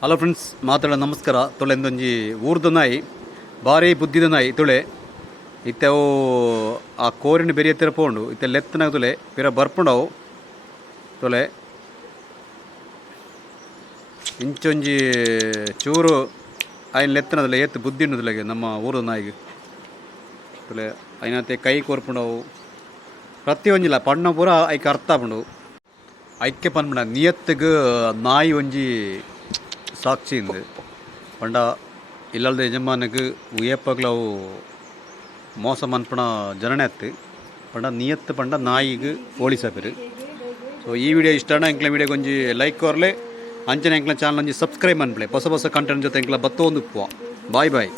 Hello friends, ಮಾತಾಡೋ ನಮಸ್ಕಾರ. ತೊಳೆಂದೊಂಜಿ ಊರ್ದು ನಾಯಿ, ಭಾರಿ ಬುದ್ಧಿದ ನಾಯಿ ತುಳೆ. ಇತ್ತೆವು ಆ ಕೋರಿನ ಬೆರಿ ಎತ್ತಿರ ಪೋಂಡು ಇತ್ತೆ ಲೆತ್ತನಾಗ ತುಳೆ ಪಿರ ಬರ್ಪುಂಡವು ತೊಲೆ ಇಂಚೊಂಜಿ ಚೂರು ಆಯ್ನ ಲೆತ್ತನದಲ್ಲ ಎತ್ತು ಬುದ್ಧಿ ತುಲೆಗೆ ನಮ್ಮ ಊರದ ನಾಯಿಗೆ ತುಲೆ. ಐನತ್ತೆ ಕೈ ಕೋರ್ಪುಂಡವು ಪ್ರತಿಯೊಂಜಿಲ್ಲ ಪಣ್ಣ ಪೂರ ಐಕೆ ಅರ್ಥ ಆಪುಂಡು. ಐಕ್ಕೆ ಪನ್ಪುಂಡ ನಿಯತ್ತಿಗೆ ನಾಯಿ ಒಂಜಿ ಸಾಕ್ಷಿಂದು ಪಂಡ ಇಲ್ಲದ ಯಜಮಾನಕ್ಕೆ ಉಯಪ್ಪಗ್ಲವು ಮೋಸ ಮನ್ಪಣ ಜನನೆತ್ತು ಪಂಡ ನಿಯತ್ತು ಪಂಡ ನಾಯಿಗೆ ಹೋಲಿಸಪಿರು. ಸೊ ಈ ವಿಡಿಯೋ ಇಷ್ಟ ಎಂಕ್ಲ ವಿಡಿಯೋಗೆ ಒಂಜಿ ಲೈಕ್ ಕೊರ್ಲೆ, ಅಂಚನೆ ಎಂಕ್ಲ ಚಾನಲ್ ಒಂಜಿ ಸಬ್ಸ್ಕ್ರೈಬ್ ಅನ್ಪಲೆ. ಹೊಸ ಹೊಸ ಕಂಟೆಂಟ್ ಜೊತೆ ಎಂಕ್ಲ ಬತ್ತೊಂದು ಬಾಯ್ ಬಾಯ್.